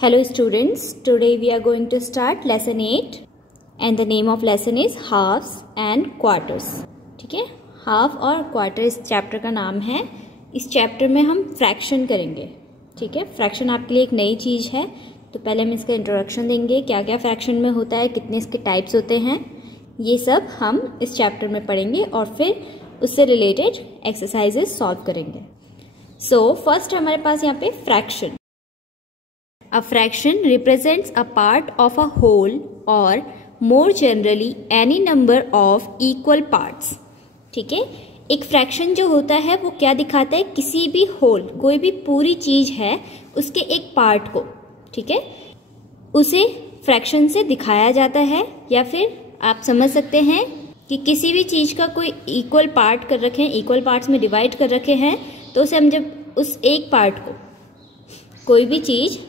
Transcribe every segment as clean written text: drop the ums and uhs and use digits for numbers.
Hello students, today we are going to start lesson 8 and the name of lesson is halves and quarters. ठीक है, half और quarter इस chapter का नाम है। इस चैप्टर में हम फ्रैक्शन करेंगे। ठीक है, फ्रैक्शन आपके लिए एक नई चीज़ है, तो पहले हम इसका इंट्रोडक्शन देंगे, क्या क्या फ्रैक्शन में होता है, कितने इसके टाइप्स होते हैं, ये सब हम इस चैप्टर में पढ़ेंगे और फिर उससे रिलेटेड एक्सरसाइजेस सॉल्व करेंगे। सो फर्स्ट हमारे पास यहाँ पे fraction. A fraction represents a part of a whole or more generally any number of equal parts. ठीक है, एक फ्रैक्शन जो होता है वो क्या दिखाता है, किसी भी होल, कोई भी पूरी चीज है उसके एक पार्ट को, ठीक है, उसे फ्रैक्शन से दिखाया जाता है। या फिर आप समझ सकते हैं कि किसी भी चीज का कोई इक्वल पार्ट कर रखे हैं, इक्वल पार्ट्स में डिवाइड कर रखे हैं, तो उसे हम जब उस एक पार्ट को, कोई भी चीज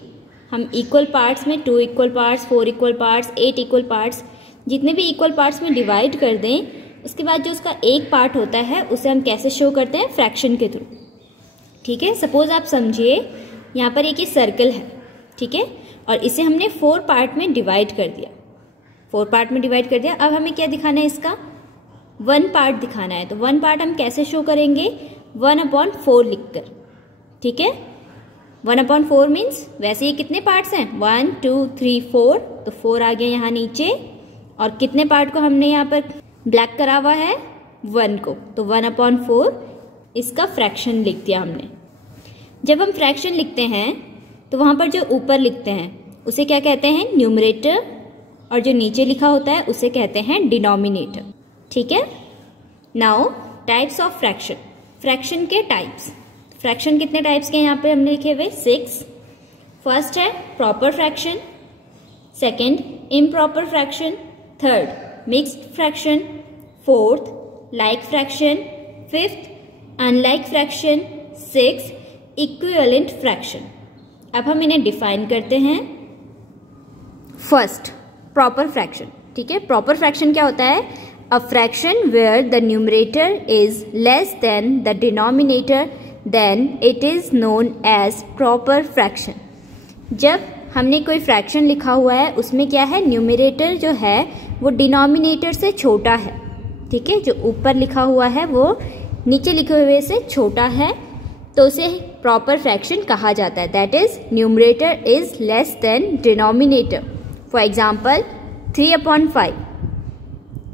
हम इक्वल पार्ट्स में 2 equal parts, 4 equal parts, 8 equal parts, जितने भी इक्वल पार्ट्स में डिवाइड कर दें, उसके बाद जो उसका एक पार्ट होता है उसे हम कैसे शो करते हैं, फ्रैक्शन के थ्रू। ठीक है, सपोज आप समझिए यहाँ पर एक सर्कल है, ठीक है, और इसे हमने 4 पार्ट में डिवाइड कर दिया, 4 पार्ट में डिवाइड कर दिया। अब हमें क्या दिखाना है, इसका 1 पार्ट दिखाना है। तो 1 पार्ट हम कैसे शो करेंगे, 1/4 लिखकर। ठीक है, 1/4 मीन्स वैसे ये कितने पार्ट्स हैं, 1 2 3 4, तो 4 आ गया यहाँ नीचे, और कितने पार्ट को हमने यहाँ पर ब्लैक करा हुआ है, 1 को, तो 1/4 इसका फ्रैक्शन लिख दिया हमने। जब हम फ्रैक्शन लिखते हैं तो वहां पर जो ऊपर लिखते हैं उसे क्या कहते हैं, न्यूमरेटर, और जो नीचे लिखा होता है उसे कहते हैं डिनोमिनेटर। ठीक है, now types of fraction. Fraction के टाइप्स, फ्रैक्शन कितने टाइप्स के यहाँ पे हमने लिखे हुए, 6। फर्स्ट है proper fraction, second improper fraction, third mixed fraction, fourth like fraction, fifth unlike fraction, six equivalent fraction. अब हम इन्हें डिफाइन करते हैं। First proper fraction. ठीक है, प्रॉपर फ्रैक्शन क्या होता है, a fraction where the numerator is less than the denominator, then it is known as proper fraction। जब हमने कोई फ्रैक्शन लिखा हुआ है उसमें क्या है, न्यूमरेटर जो है वो डिनोमिनेटर से छोटा है। ठीक है, जो ऊपर लिखा हुआ है वो नीचे लिखे हुए से छोटा है, तो उसे प्रॉपर फ्रैक्शन कहा जाता है। That is numerator is less than denominator. For example 3/5।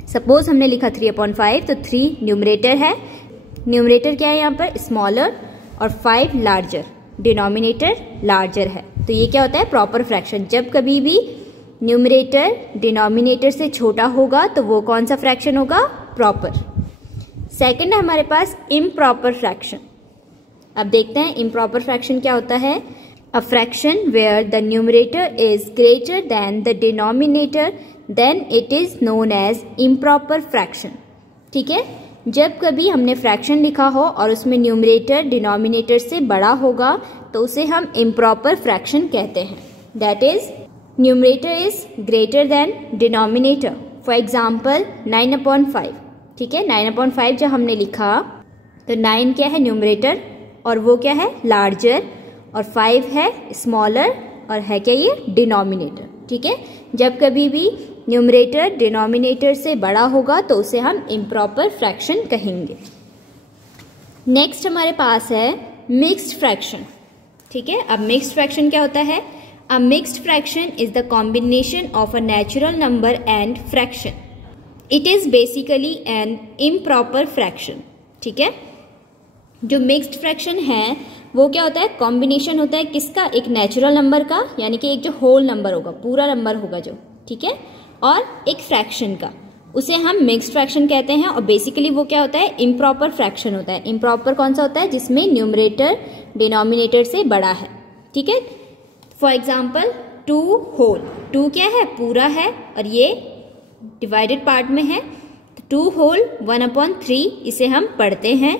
Suppose हमने लिखा 3/5, तो 3 न्यूमरेटर है, न्यूमरेटर क्या है यहाँ पर, स्मॉलर, और 5 लार्जर, डिनोमिनेटर लार्जर है। तो ये क्या होता है, प्रॉपर फ्रैक्शन। जब कभी भी न्यूमरेटर डिनोमिनेटर से छोटा होगा तो वो कौन सा फ्रैक्शन होगा, प्रॉपर। सेकंड है हमारे पास इम्प्रॉपर फ्रैक्शन। अब देखते हैं इम्प्रॉपर फ्रैक्शन क्या होता है। A fraction where the numerator is greater than the denominator, then it is known as improper fraction. ठीक है, जब कभी हमने फ्रैक्शन लिखा हो और उसमें न्यूमरेटर डिनोमिनेटर से बड़ा होगा तो उसे हम इम्प्रॉपर फ्रैक्शन कहते हैं। That is numerator is greater than denominator. For example 9/5। ठीक है, 9/5 जब हमने लिखा तो 9 क्या है, न्यूमरेटर, और वो क्या है, लार्जर, और 5 है स्मॉलर, और है क्या, ये डिनोमिनेटर। ठीक है, जब कभी भी न्यूमरेटर डिनोमिनेटर से बड़ा होगा तो उसे हम इम्प्रॉपर फ्रैक्शन कहेंगे। नेक्स्ट हमारे पास है मिक्स्ड फ्रैक्शन। ठीक है, अब मिक्स्ड फ्रैक्शन क्या होता है, a mixed fraction is the combination of a natural number and fraction. It is basically an improper fraction. ठीक है, जो मिक्स्ड फ्रैक्शन है वो क्या होता है, कॉम्बिनेशन होता है किसका, एक नेचुरल नंबर का, यानी कि एक जो होल नंबर होगा, पूरा नंबर होगा जो, ठीक है, और एक फ्रैक्शन का, उसे हम मिक्स्ड फ्रैक्शन कहते हैं। और बेसिकली वो क्या होता है, इम्प्रॉपर फ्रैक्शन होता है। इम्प्रॉपर कौन सा होता है, जिसमें न्यूमरेटर डिनोमिनेटर से बड़ा है। ठीक है, फॉर एग्जाम्पल 2 होल, 2 क्या है, पूरा है, और ये डिवाइडेड पार्ट में है, तो 2 होल 1/3 इसे हम पढ़ते हैं।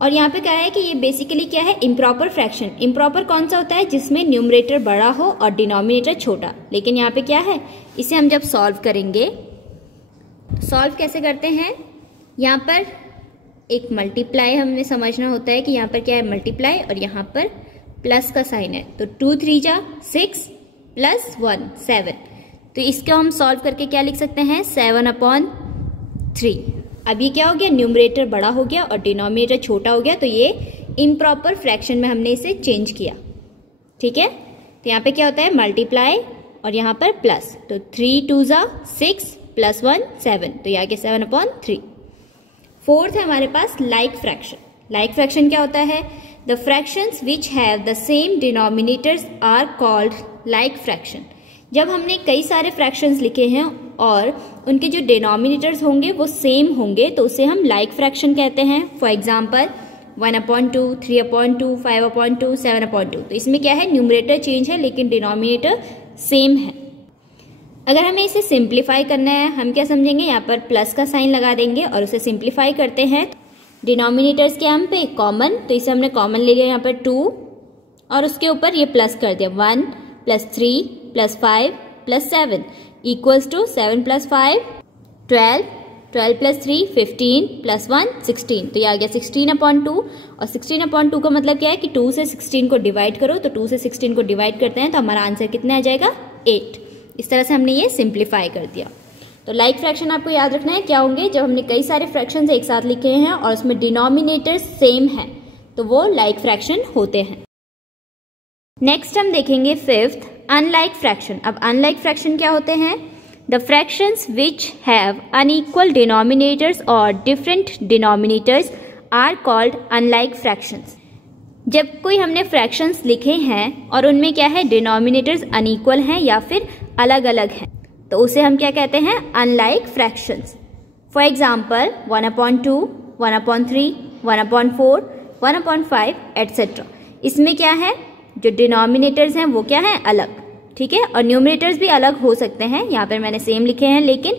और यहाँ पे क्या है कि ये बेसिकली क्या है, इम्प्रॉपर फ्रैक्शन। इम्प्रॉपर कौन सा होता है, जिसमें न्यूमरेटर बड़ा हो और डिनोमिनेटर छोटा। लेकिन यहाँ पे क्या है, इसे हम जब सॉल्व करेंगे, सॉल्व कैसे करते हैं, यहाँ पर एक मल्टीप्लाई हमने समझना होता है कि यहाँ पर क्या है, मल्टीप्लाई, और यहाँ पर प्लस का साइन है, तो 2 3 जा 6, प्लस 1 7। तो इसको हम सॉल्व करके क्या लिख सकते हैं 7/3। अब ये क्या हो गया, न्यूमरेटर बड़ा हो गया और डिनोमिनेटर छोटा हो गया, तो ये इम्प्रॉपर फ्रैक्शन में हमने इसे चेंज किया। ठीक है, तो यहाँ पे क्या होता है मल्टीप्लाई और यहाँ पर प्लस, तो 3 2 6 प्लस 1 7, तो ये आ गया 7/3। फोर्थ है हमारे पास लाइक फ्रैक्शन। लाइक फ्रैक्शन क्या होता है, the fractions which have the same denominators are called like fraction. जब हमने कई सारे फ्रैक्शंस लिखे हैं और उनके जो डिनोमिनेटर्स होंगे वो सेम होंगे तो उसे हम लाइक फ्रैक्शन कहते हैं। For example 1/2, 3/2, 5/2, 7/2। तो इसमें क्या है, न्यूमरेटर चेंज है लेकिन डिनोमिनेटर सेम है। अगर हमें इसे सिंप्लीफाई करना है, हम क्या समझेंगे, यहाँ पर प्लस का साइन लगा देंगे और उसे सिंप्लीफाई करते हैं। डिनोमिनेटर्स के हम पे कॉमन, तो इसे हमने कॉमन ले लिया यहाँ पर 2 और उसके ऊपर ये प्लस कर दिया 1 + 3 + 5 + 7 इक्वल्स टू 7 + 5 12, 12 + 3 15 + 1 16। तो ये आ गया 16/2 और 16/2 का मतलब क्या है कि 2 से 16 को डिवाइड करो, तो 2 से 16 को डिवाइड करते हैं तो हमारा आंसर कितना आ जाएगा 8। इस तरह से हमने ये सिंप्लीफाई कर दिया। तो लाइक फ्रैक्शन आपको याद रखना है क्या होंगे, जब हमने कई सारे फ्रैक्शंस एक साथ लिखे हैं और उसमें डिनोमिनेटर सेम है तो वो लाइक फ्रैक्शन होते हैं। नेक्स्ट हम देखेंगे फिफ्थ अनलाइक फ्रैक्शन। अब अनलाइक फ्रैक्शन क्या होते हैं, the fractions which have unequal denominators और different denominators are called unlike fractions. जब कोई हमने फ्रैक्शंस लिखे हैं और उनमें क्या है डिनोमिनेटर्स अनइक्वल हैं या फिर अलग अलग हैं तो उसे हम क्या कहते हैं unlike fractions. For example 1/2, 1/3, 1/4, 1/5 etcetera. इसमें क्या है जो डिनोमिनेटर्स हैं वो क्या है अलग, ठीक है, और न्यूमरेटर्स भी अलग हो सकते हैं। यहाँ पर मैंने सेम लिखे हैं लेकिन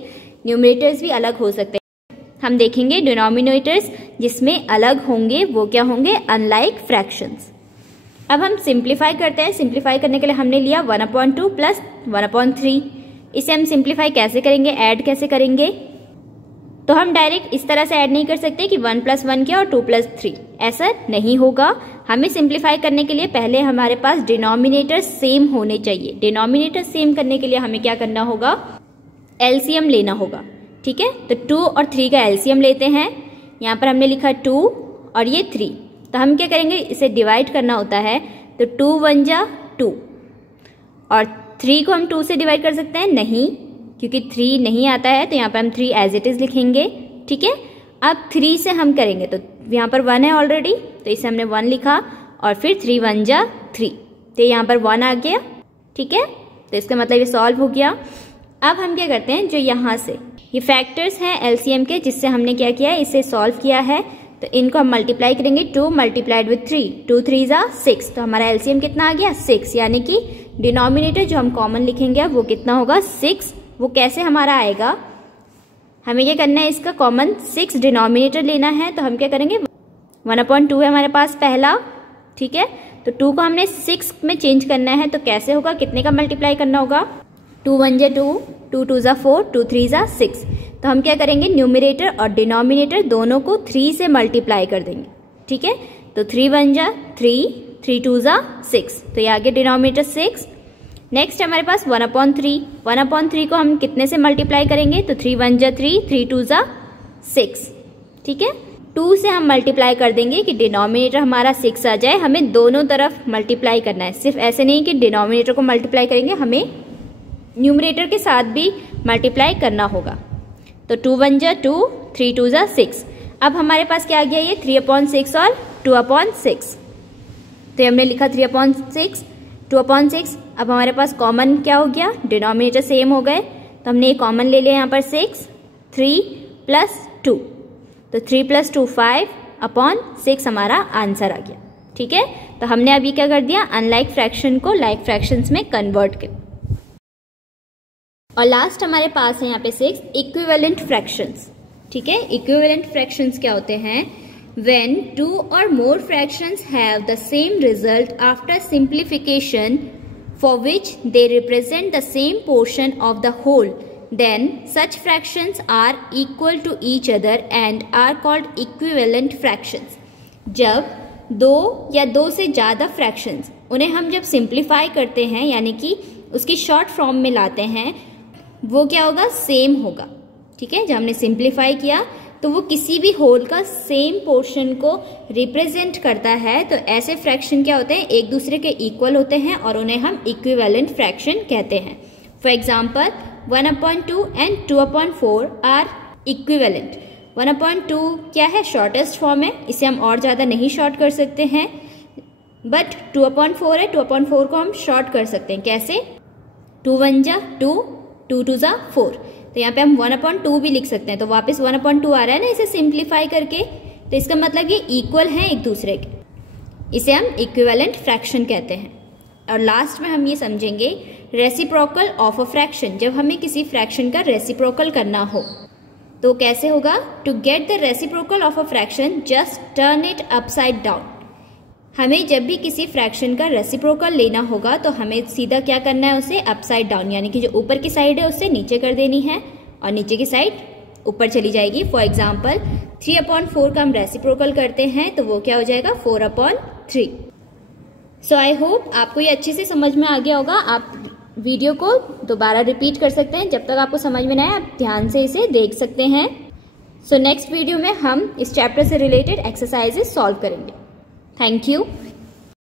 न्यूमरेटर्स भी अलग हो सकते हैं। हम देखेंगे डिनोमिनेटर्स जिसमें अलग होंगे वो क्या होंगे अनलाइक फ्रैक्शंस। अब हम सिंप्लीफाई करते हैं। सिंप्लीफाई करने के लिए हमने लिया 1/2 + 1/3। इसे हम सिंप्लीफाई कैसे करेंगे, ऐड कैसे करेंगे, तो हम डायरेक्ट इस तरह से ऐड नहीं कर सकते कि 1 + 1 क्या और 2 + 3, ऐसा नहीं होगा। हमें सिंप्लीफाई करने के लिए पहले हमारे पास डिनोमिनेटर सेम होने चाहिए। डिनोमिनेटर सेम करने के लिए हमें क्या करना होगा, एलसीएम लेना होगा। ठीक है, तो 2 और 3 का एलसीएम लेते हैं। यहाँ पर हमने लिखा 2 और ये 3, तो हम क्या करेंगे इसे डिवाइड करना होता है, तो 2 × 1 = 2 और 3 को हम 2 से डिवाइड कर सकते हैं नहीं, क्योंकि 3 नहीं आता है तो यहाँ पर हम 3 एज इट इज लिखेंगे। ठीक है, अब 3 से हम करेंगे तो यहाँ पर 1 है ऑलरेडी, तो इसे हमने 1 लिखा और फिर 3 × 1 = 3, तो यहाँ पर 1 आ गया। ठीक है, तो इसका मतलब ये सॉल्व हो गया। अब हम क्या करते हैं, जो यहाँ से ये फैक्टर्स हैं एलसीएम के जिससे हमने क्या किया है इसे सॉल्व किया है, तो इनको हम मल्टीप्लाई करेंगे। 2 × 3, 2 3 = 6, तो हमारा एलसीएम कितना आ गया 6, यानी कि डिनोमिनेटर जो हम कॉमन लिखेंगे वो कितना होगा 6। वो कैसे हमारा आएगा, हमें क्या करना है इसका कॉमन 6 डिनोमिनेटर लेना है, तो हम क्या करेंगे 1/2 है हमारे पास पहला। ठीक है, तो 2 को हमने 6 में चेंज करना है, तो कैसे होगा, कितने का मल्टीप्लाई करना होगा, 2 × 1 = 2, 2 2 = 4, 2 3 = 6। तो हम क्या करेंगे न्यूमरेटर और डिनोमिनेटर दोनों को 3 से मल्टीप्लाई कर देंगे। ठीक है, तो 3 × 1 = 3, 3 2 = 6, तो ये आगे डिनोमिनेटर 6। नेक्स्ट हमारे पास 1/3, 1/3 को हम कितने से मल्टीप्लाई करेंगे, तो 3 × 1 = 3, 3 2 = 6। ठीक है, 2 से हम मल्टीप्लाई कर देंगे कि डिनोमिनेटर हमारा 6 आ जाए। हमें दोनों तरफ मल्टीप्लाई करना है, सिर्फ ऐसे नहीं कि डिनोमिनेटर को मल्टीप्लाई करेंगे, हमें न्यूमरेटर के साथ भी मल्टीप्लाई करना होगा। तो 2 × 1 = 2, 3 2 = 6। अब हमारे पास क्या आ गया, ये 3/6 और 2/6, तो हमने लिखा 3/6, 2/6। अब हमारे पास कॉमन क्या हो गया, डिनोमिनेटर सेम हो गए, तो हमने ये कॉमन ले लिया यहाँ पर 6, 3 + 2, तो 3 + 2 5/6 हमारा आंसर आ गया। ठीक है, तो हमने अभी क्या कर दिया, अनलाइक फ्रैक्शन को लाइक फ्रैक्शंस में कन्वर्ट कर। और लास्ट हमारे पास है यहाँ पे 6 इक्विवेलेंट फ्रैक्शंस। ठीक है, इक्विवेलेंट फ्रैक्शंस क्या होते हैं, when 2 or more fractions have the same result after simplification for which they represent the same portion of the whole, then such fractions are equal to each other and are called equivalent fractions। जब 2 या 2 से ज़्यादा fractions उन्हें हम जब simplify करते हैं, यानी कि उसकी शॉर्ट फॉर्म में लाते हैं वो क्या होगा, सेम होगा। ठीक है, जब हमने सिंप्लीफाई किया तो वो किसी भी होल का सेम पोर्शन को रिप्रेजेंट करता है। तो ऐसे फ्रैक्शन क्या होते हैं, एक दूसरे के इक्वल होते हैं और उन्हें हम इक्विवेलेंट फ्रैक्शन कहते हैं। For example 1/2 and 2/4 are equivalent. 1/2 क्या है, शॉर्टेस्ट फॉर्म है, इसे हम और ज़्यादा नहीं शॉर्ट कर सकते हैं, बट 2/4 है, 2/4 को हम शॉर्ट कर सकते हैं। कैसे, 2 1 जा 2, 2 2 जा 4, तो यहाँ पे हम 1/2 भी लिख सकते हैं। तो वापस 1/2 आ रहा है ना इसे सिंप्लीफाई करके, तो इसका मतलब ये इक्वल है एक दूसरे के, इसे हम इक्विवेलेंट फ्रैक्शन कहते हैं। और लास्ट में हम ये समझेंगे रेसिप्रोकल ऑफ अ फ्रैक्शन। जब हमें किसी फ्रैक्शन का रेसिप्रोकल करना हो तो कैसे होगा, to get the reciprocal of a fraction just turn it upside down. हमें जब भी किसी फ्रैक्शन का रेसिप्रोकल लेना होगा तो हमें सीधा क्या करना है, उसे अपसाइड डाउन, यानी कि जो ऊपर की साइड है उससे नीचे कर देनी है और नीचे की साइड ऊपर चली जाएगी। फॉर एग्जाम्पल 3/4 का हम रेसिप्रोकल करते हैं तो वो क्या हो जाएगा, 4/3। सो आई होप आपको ये अच्छे से समझ में आ गया होगा। आप वीडियो को दोबारा रिपीट कर सकते हैं, जब तक आपको समझ में ना आए आप ध्यान से इसे देख सकते हैं। सो नेक्स्ट वीडियो में हम इस चैप्टर से रिलेटेड एक्सरसाइजेस सॉल्व करेंगे। Thank you.